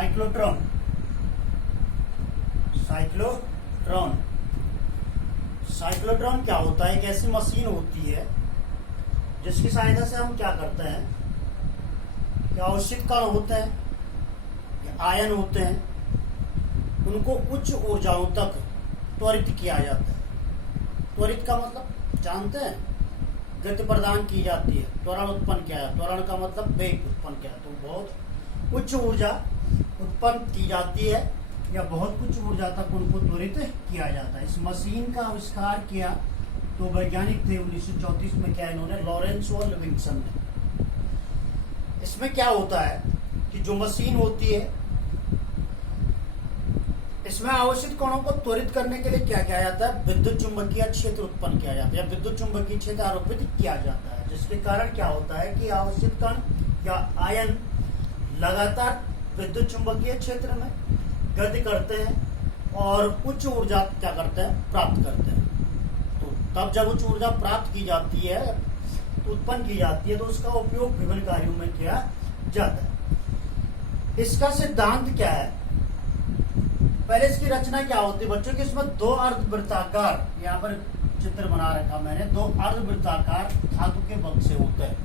Cyclotron. Cyclotron cyclotron क्या होता है? एक ऐसी मशीन होती है जिसकी सहायता से हम क्या करते हैं, क्या अवशिष्ट कण होते हैं या आयन होते हैं, उनको उच्च ऊर्जाओं तक त्वरित किया जाता है। त्वरित का मतलब जानते हैं? गति प्रदान की जाती है, त्वरण उत्पन्न किया जाता है। त्वरण का मतलब वेग उत्पन्न किया, तो बहुत उच्च ऊर्जा उत्पन्न की जाती है या बहुत उच्च ऊर्जा तक उनको त्वरित किया जाता है। इस मशीन का आविष्कार किया तो वैज्ञानिक थे 1934 में, क्या इन्होंने, लॉरेंस और लिविंगस्टन ने। इसमें क्या होता है कि जो मशीन होती है इसमें आवश्यक कणों को त्वरित करने के लिए क्या किया जाता है, विद्युत चुंबकीय क्षेत्र उत्पन्न किया जाता है या विद्युत चुंबकीय क्षेत्र आरोपित किया जाता है, जिसके कारण क्या होता है कि आवश्यक कण या आयन लगातार विद्युत चुंबकीय क्षेत्र में गति करते हैं और उच्च ऊर्जा क्या करते हैं, प्राप्त करते हैं। तो तब जब उच्च ऊर्जा प्राप्त की जाती है, उत्पन्न की जाती है, तो उसका उपयोग विभिन्न कार्यों में किया जाता है। इसका सिद्धांत क्या है? पहले इसकी रचना क्या होती है बच्चों की? इसमें दो अर्धवृत्ताकार, यहाँ पर चित्र बना रखा मैंने, दो अर्धवृत्ताकार धातु के बक्से होते हैं।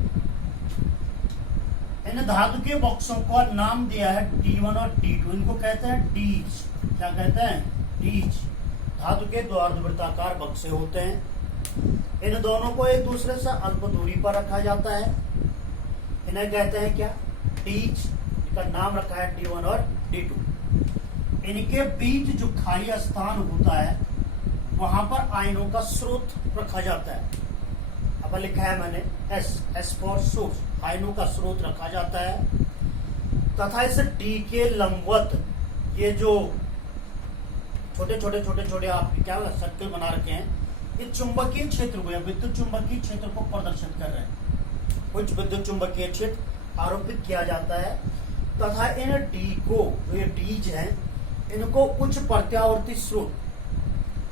इन धातु के बक्सों का नाम दिया है D1 और D2। इनको कहते हैं डीज। क्या कहते हैं? डीज। धातु के दो अर्धवृत्ताकार बक्से होते हैं। इन दोनों को एक दूसरे से अल्प दूरी पर रखा जाता है। इन्हें कहते हैं क्या? डीज। इनका नाम रखा है D1 और D2। इनके बीच जो खाली स्थान होता है वहां पर आयनों का स्रोत रखा जाता है। अब लिखा है मैंने एस फॉर सोर्स, आयनों का स्रोत रखा जाता है। तथा इस डी के लंबवत ये जो छोटे छोटे आप क्या सर्कल बना रखे हैं, ये चुंबकीय क्षेत्र को या विद्युत चुंबकीय क्षेत्र को प्रदर्शित कर रहे हैं। कुछ विद्युत चुंबकीय क्षेत्र आरोपित किया जाता है तथा इन डी को, ये डीज हैं, इनको उच्च प्रत्यावर्ती स्रोत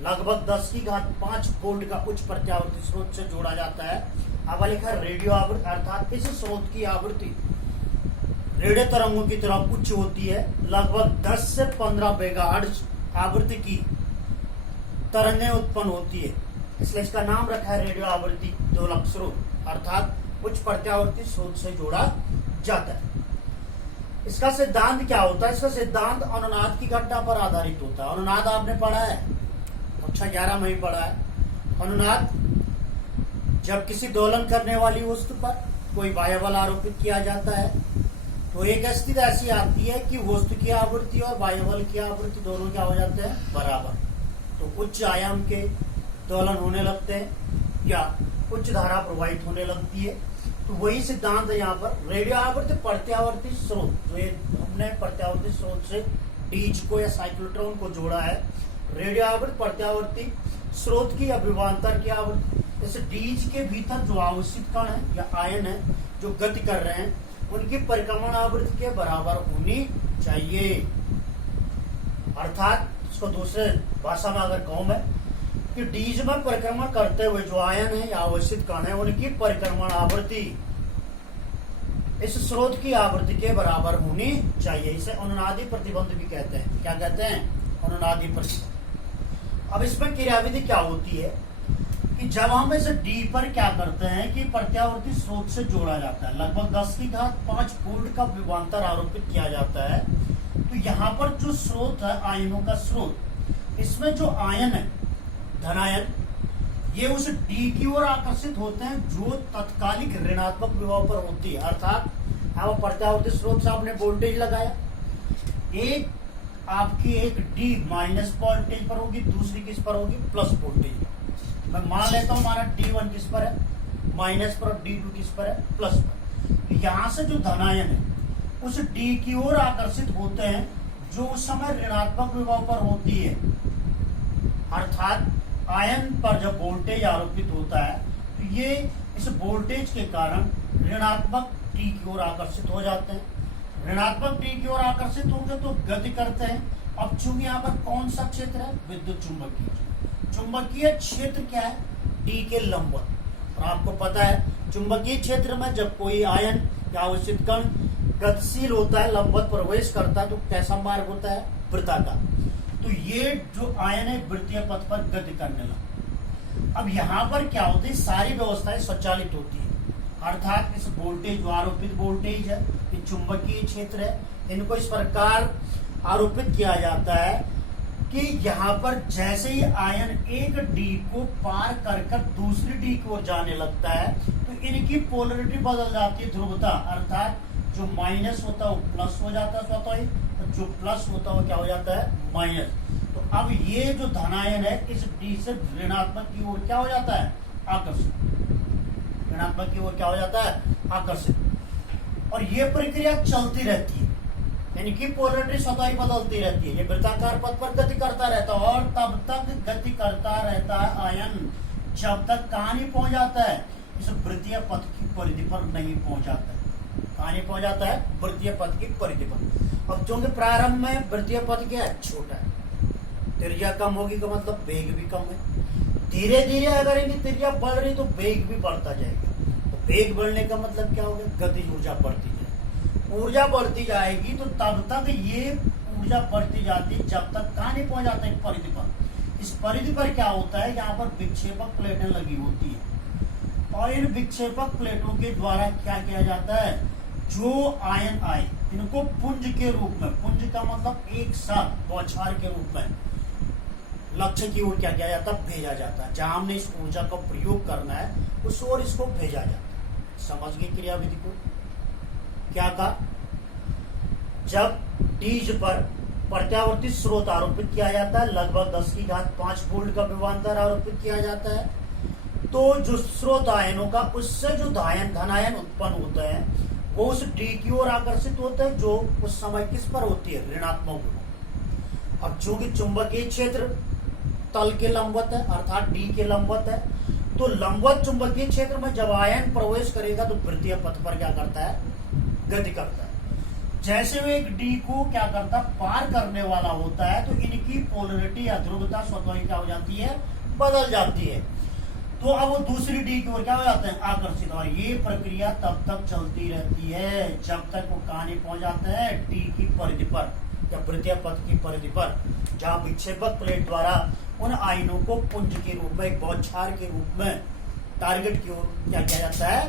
लगभग 10⁵ वोल्ट का उच्च प्रत्यावर्ती स्रोत से जोड़ा जाता है। अब लिखा रेडियो आवृत्ति, अर्थात इस स्रोत की आवृत्ति रेडियो तरंगों की तरह उच्च होती है। लगभग 10 से 15 मेगाहर्ट्ज आवृत्ति की तरंगें उत्पन्न होती है, इसलिए इसका नाम रखा है रेडियो आवृत्ति दोलक स्रोत, अर्थात उच्च प्रत्यावर्ती स्रोत से जोड़ा जाता है। इसका सिद्धांत क्या होता है? इसका सिद्धांत अनुनाद की घटना पर आधारित होता है। अनुनाद आपने पढ़ा है, कक्षा 11 में ही पढ़ा है। अनुनाद जब किसी दोलन करने वाली वस्तु पर कोई बाह्य बल आरोपित किया जाता है तो एक स्थिति ऐसी आती है कि वस्तु की आवृत्ति और बाह्य बल की आवृत्ति दोनों क्या हो जाते हैं, बराबर। तो उच्च आयाम के दोलन होने लगते हैं या उच्च धारा प्रवाहित होने लगती है। तो वही सिद्धांत है यहाँ पर। रेडियो आवृत्ति प्रत्यावर्ती स्रोत, जो ये हमने प्रत्यावर्ती स्रोत से डीज को या साइक्लोट्रॉन को जोड़ा है, रेडियो आवृत्ति प्रत्यावर्ती स्रोत की या विभवांतर की आवृत्ति। इस डीज के भीतर जो अवशिष्ट कण है या आयन है जो गति कर रहे हैं, उनकी परिक्रमण आवृत्ति के बराबर होनी चाहिए। अर्थात इसको दूसरे भाषा में अगर कहूं मैं कि डीज में परिक्रमण करते हुए जो आयन है या अवशिष्ट कण है, उनकी परिक्रमण आवृत्ति इस स्रोत की आवृत्ति के बराबर होनी चाहिए। इसे अनुनादी प्रतिबंध भी कहते हैं। क्या कहते हैं? अनुनादी प्रतिबंध। अब इसमें क्रियाविधि क्या होती है कि जब हम इस डी पर क्या करते हैं कि प्रत्यावर्ती स्रोत से जोड़ा जाता है, लगभग 10⁵ वोल्ट का विभवांतर आरोपित किया जाता है, तो यहाँ पर जो स्रोत है, आयनों का स्रोत, इसमें जो आयन है, धनायन, ये उस डी की ओर आकर्षित होते हैं जो तत्कालिक ऋणात्मक विभव पर होती है। अर्थात अब प्रत्यावर्ती स्रोत से आपने वोल्टेज लगाया, एक आपकी एक डी माइनस वोल्टेज पर होगी, दूसरी किस पर होगी, प्लस वोल्टेज। मैं मान लेता हूं हमारा D1 किस पर है, माइनस पर, और D2 किस पर है, प्लस पर। यहां से जो धनायन है उस डी की ओर आकर्षित होते हैं जो उस समय ऋणात्मक विभव पर होती है। अर्थात आयन पर जब वोल्टेज आरोपित होता है तो ये इस वोल्टेज के कारण ऋणात्मक टी की ओर आकर्षित हो जाते हैं। ऋणात्मक टी की ओर आकर्षित होंगे तो गति करते हैं। अब चूंकि यहाँ पर कौन सा क्षेत्र है, विद्युत चुंबकीय। चुंबकीय क्षेत्र क्या है, डी के लंबवत। और आपको पता है चुंबकीय क्षेत्र में जब कोई आयन या अवशिष्ट कण गतिशील होता है, लंबवत प्रवेश करता है, तो कैसा मार्ग होता है? वृत्ताकार। तो ये जो आयन है वृत्तीय पथ पर गति करने लगा। अब यहाँ पर क्या होती है, सारी व्यवस्थाएं स्वचालित होती है, अर्थात इस वोल्टेज जो आरोपित वोल्टेज है, ये चुंबकीय क्षेत्र है, इनको इस प्रकार आरोपित किया जाता है कि यहाँ पर जैसे ही आयन एक डी को पार कर दूसरी डी की ओर जाने लगता है तो इनकी पोलरिटी बदल जाती है, ध्रुवता, अर्थात जो माइनस होता है वो प्लस हो जाता है स्वतः ही, और जो प्लस होता है वो क्या हो जाता है? माइनस। तो अब ये जो धनायन है इस डी से ऋणात्मक की ओर क्या हो जाता है? आकर्षित। ऋणात्मक की ओर क्या हो जाता है? आकर्षित। और ये प्रक्रिया चलती रहती है, यानी कि पोलरिटी स्वतः ही बदलती रहती है। ये वृत्ताकार पथ पर गति करता रहता है और तब तक गति करता रहता है आयन जब तक कहां नहीं पहुंच जाता है? इस वृत्तीय पथ की परिधि पर नहीं पहुंच जाता है। कहां नहीं पहुंच जाता है? वृत्तीय पथ की परिधि पर। अब क्योंकि प्रारंभ में वृत्तीय पथ क्या है? छोटा है, त्रिज्या कम होगी का मतलब वेग भी कम है। धीरे धीरे अगर इनकी त्रिज्या बढ़ रही तो वेग भी बढ़ता जाएगा। तो वेग बढ़ने का मतलब क्या होगा? गतिज ऊर्जा बढ़ती जाएगी। ऊर्जा बढ़ती जाएगी तो तब तक ये ऊर्जा बढ़ती जाती है जब तक कहां नहीं पहुंच जाता है? परिधि पर। इस परिधि पर क्या होता है? यहाँ पर विक्षेपक प्लेटें लगी होती है और इन विक्षेपक प्लेटों के द्वारा क्या किया जाता है? जो आयन आए इनको पुंज के रूप में, पुंज का मतलब एक साथ बौछार के रूप में लक्ष्य की ओर क्या किया जाता है? भेजा जाता है। जहां हमने इस ऊर्जा का प्रयोग करना है उस ओर इसको भेजा जाता है। समझ गए क्रियाविधि को? क्या कहा? जब टीज पर प्रत्यावर्ती स्रोत आरोपित किया जाता है, लगभग 10⁵ वोल्ट का विभवांतर आरोपित किया जाता है, तो जो स्रोत आयनों का उससे जो धनायन उत्पन्न होते हैं वो उस डी की ओर आकर्षित होते हैं, जो उस समय किस पर होती है? ऋणात्मक विभव। अब चूंकि चुंबकीय क्षेत्र तल के लंबवत है, अर्थात डी के लंबवत है, तो लंबवत चुंबकीय क्षेत्र में जब आयन प्रवेश करेगा तो वृत्तीय पथ पर क्या करता है? गति करता है। जैसे वो एक डी को क्या करता है? पार करने वाला होता है, तो इनकी पोलरिटी या ध्रुवता स्वतः ही क्या हो जाती है? बदल जाती है। तो अब वो दूसरी डी की ओर क्या हो जाते हैं? आकर्षित। और ये प्रक्रिया तब तक चलती रहती है जब तक वो कहां नहीं पहुंच जाते हैं? डी की परिधि पर या वृत्तीय पथ की परिधि पर, जहां विक्षेपक प्लेट द्वारा उन आयनों को पुंज के रूप में, एक बौछार के रूप में टारगेट की ओर क्या किया जाता है?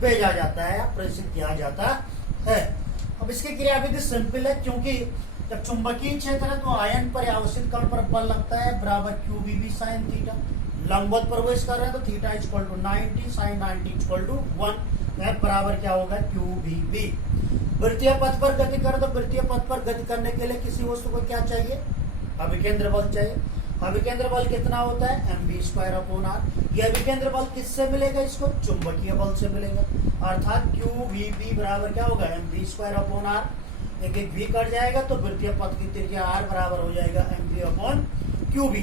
भेजा जाता है या प्रेषित किया जाता है। अब इसकी क्रियाविधि सिंपल है, क्योंकि जब चुंबकीय क्षेत्र है तो आयन पर आवेशित कण पर बल लगता है बराबर QBB sin थीटा। लंबवत प्रवेश कर रहे हैं तो theta equal to 90 sin 90 equal to 1 बराबर क्या होगा? QBB। वृत्तीय पथ पर गति कर, तो वृत्तीय पथ पर गति करने के लिए किसी वस्तु को क्या चाहिए? अभिकेंद्र बल चाहिए। अभिकेंद्र बल कितना होता है? mv²/r। यह अभिकेंद्र बल किससे मिलेगा? इसको चुंबकीय बल से मिलेगा, अर्थात QVB बराबर क्या होगा? mv²/r। एक एक v कट जाएगा तो वृत्तीय पथ की त्रिज्या r बराबर हो जाएगा mv/qb।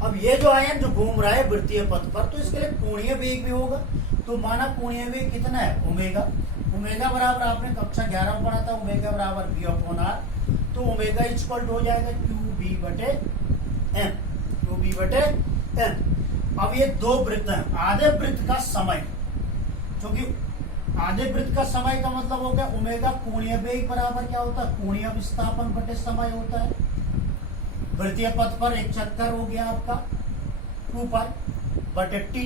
अब ये जो आयन जो घूम रहा है वृत्तीय पथ पर, तो इसके लिए कोणीय वेग भी होगा। तो माना कोणीय वेग कितना है? ओमेगा। ओमेगा बराबर आपने कक्षा 11 में पढ़ा था, ओमेगा बराबर v/r। तो ओमेगा इक्वल हो जाएगा QB/m। QB/m। अब ये दो वृत्त हैं, आधे वृत्त का समय, क्योंकि आधे वृत्त का समय का मतलब हो गया ओमेगा कोणीय वेग बराबर क्या होता है? कोणीय विस्थापन बटे समय होता है। वृत्तीय पथ पर एक चक्कर हो गया आपका 2π/t।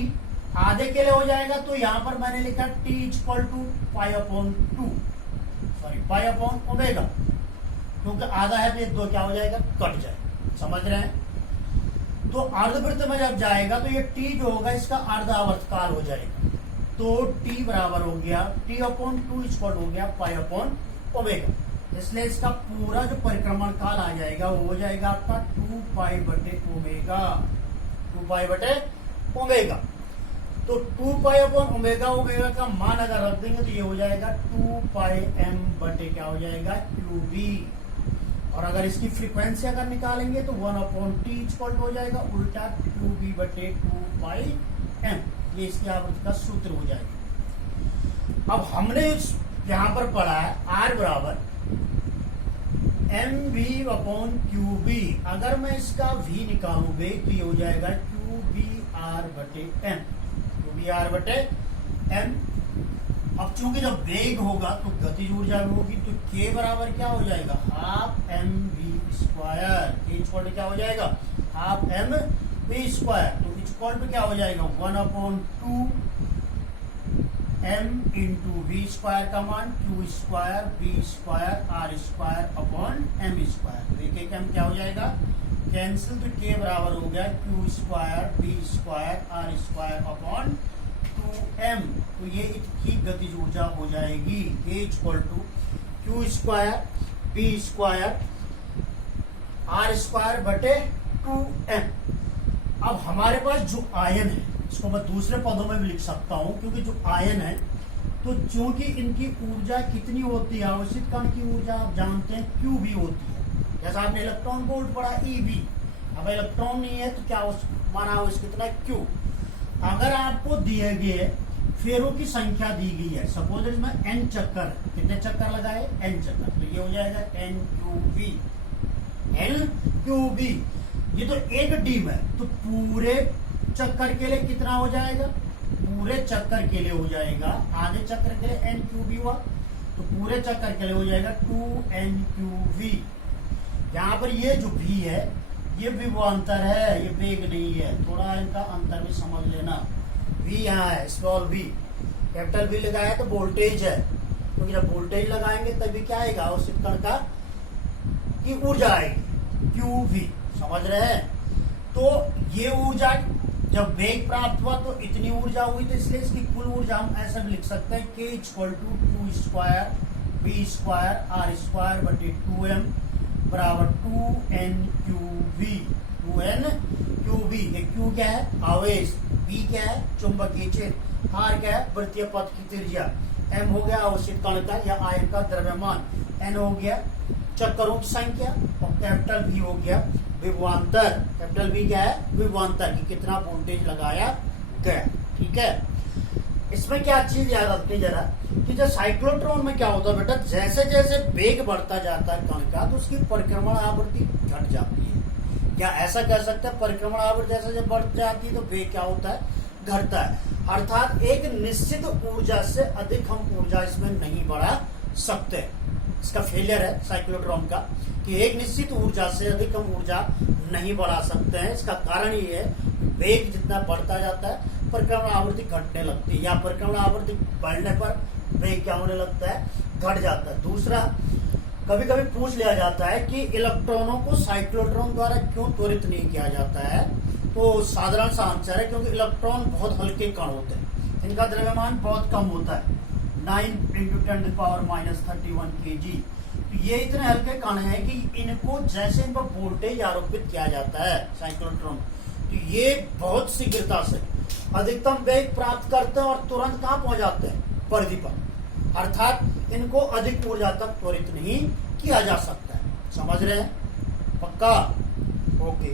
आधे के लिए हो जाएगा तो यहां पर मैंने लिखा t इक्वल टू π/2, सॉरी π/ओमेगा, क्योंकि आधा है तो ये दो क्या हो जाएगा? कट जाएगा। समझ रहे हैं? तो अर्धवृत्त में जब जाएगा तो ये t जो होगा इसका अर्धावर्तकाल हो जाएगा, तो t बराबर हो गया t/2 इक्वल हो गया π/ओमेगा। इसलिए इसका पूरा जो परिक्रमण काल आ जाएगा वो हो जाएगा आपका 2π/ओमेगा। 2π/ओमेगा। तो 2π/ओमेगा, ओमेगा का मान अगर रख देंगे तो ये हो जाएगा 2πm/ क्या हो जाएगा? QB। और अगर इसकी फ्रीक्वेंसी अगर निकालेंगे तो 1/t इक्वल हो जाएगा उल्टा QB/2πm। ये इसकी आवृत्ति का सूत्र हो जाएगा। अब हमने यहां पर पढ़ा है R बराबर mv/qb। अगर मैं इसका v निकालूंगे तो ये हो जाएगा QBR/m। QBR/m अब चूंकि जब वेग होगा तो गतिज ऊर्जा भी होगी, तो k बराबर क्या हो जाएगा, हाफ एम वी स्क्वायर। के इक्वल क्या हो जाएगा, हाफ एम वी स्क्वायर। तो इक्वल क्या हो जाएगा, 1/2 m इंटू वी स्क्वायर का मान q square V square r square upon M square. एक एक m क्या हो जाएगा, कैंसिल, तो k बराबर हो गया q square V square r square upon 2m। तो ये इसकी गतिज ऊर्जा हो जाएगी k equal to q square V square r square बटे 2m। अब हमारे पास जो आयन है, इसको मैं दूसरे पदों में भी लिख सकता हूं, क्योंकि जो आयन है तो चूंकि इनकी ऊर्जा कितनी होती है, आवेशित कण की ऊर्जा आप जानते हैं क्यू भी होती है। जैसा आपने इलेक्ट्रॉन वोल्ट पढ़ा ईवी, अब इलेक्ट्रॉन नहीं है तो क्या माना हो कितना क्यू। अगर आपको दिए गए फेरों की संख्या दी गई है, सपोज इसमें n चक्कर, कितने चक्कर लगाए, n चक्कर, तो ये हो जाएगा n क्यू वी। ये तो एक डीम है, तो पूरे चक्कर के लिए कितना हो जाएगा, पूरे चक्कर के लिए हो जाएगा, आधे चक्र के लिए n क्यू वी हुआ, तो पूरे चक्कर के लिए हो जाएगा 2n क्यू वी। यहाँ पर ये जो v है ये विभवांतर है, ये वेग नहीं है, थोड़ा इनका अंतर भी समझ लेना। v यहाँ है, स्मॉल v, कैपिटल v लगाया तो वोल्टेज है, क्योंकि जब वोल्टेज लगाएंगे तभी क्या आएगा, अवशिष्ट कण का की ऊर्जा आएगी क्यू वी, समझ रहे हैं। तो ये ऊर्जा जब वेग प्राप्त हुआ तो इतनी ऊर्जा हुई, तो इसलिए इसकी कुल ऊर्जा हम ऐसा भी लिख सकते हैं k equal to Q square V square r square बटे 2m बराबर 2n Q V. 2n Q V, ये क्यू क्या है, आवेश, v क्या है, चुंबकीय क्षेत्र, r क्या है, वृत्तीय पथ की त्रिज्या, m हो गया अवशिष्ट कण का या आयन का द्रव्यमान, n हो गया चक्करों की संख्या, और कैपिटल V हो गया विभवांतर। कैपिटल V क्या है, विभवांतर, कि कितना वोल्टेज लगाया गया। ठीक है, इसमें क्या चीज याद रखनी जरा, कि जो साइक्लोट्रॉन में क्या होता है बेटा, जैसे जैसे वेग बढ़ता जाता है कण का तो उसकी परिक्रमण आवृत्ति घट जाती है, या ऐसा कह सकते हैं परिक्रमण आवृत्ति जैसे जब बढ़ जाती है तो वेग क्या होता है, घटता है। अर्थात एक निश्चित ऊर्जा से अधिक हम ऊर्जा इसमें नहीं बढ़ा सकते। इसका फेलियर है साइक्लोट्रॉन का, कि एक निश्चित ऊर्जा से अधिक हम ऊर्जा नहीं बढ़ा सकते हैं। इसका कारण ये है, वेग जितना बढ़ता जाता है परिक्रमण आवृत्ति घटने लगती है, या परिक्रमण आवृत्ति बढ़ने पर वेग क्या होने लगता है, घट जाता है। दूसरा, कभी कभी पूछ लिया जाता है कि इलेक्ट्रॉनों को साइक्लोट्रॉन द्वारा क्यों त्वरित नहीं किया जाता है, तो साधारण सा आंसर है, क्योंकि इलेक्ट्रॉन बहुत हल्के कण होते हैं, इनका द्रव्यमान बहुत कम होता है, 9 × 10⁻31 kg। तो ये इतने हल्के कण हैं कि इनको जैसे इन पर वोल्टेज आरोपित किया जाता है साइक्लोट्रॉन, तो ये बहुत शीघ्रता से अधिकतम वेग प्राप्त करते हैं और तुरंत कहाँ पहुंच जाते हैं, परिधि पर। अर्थात इनको अधिक ऊर्जा तक त्वरित नहीं किया जा सकता है। समझ रहे हैं, पक्का, ओके।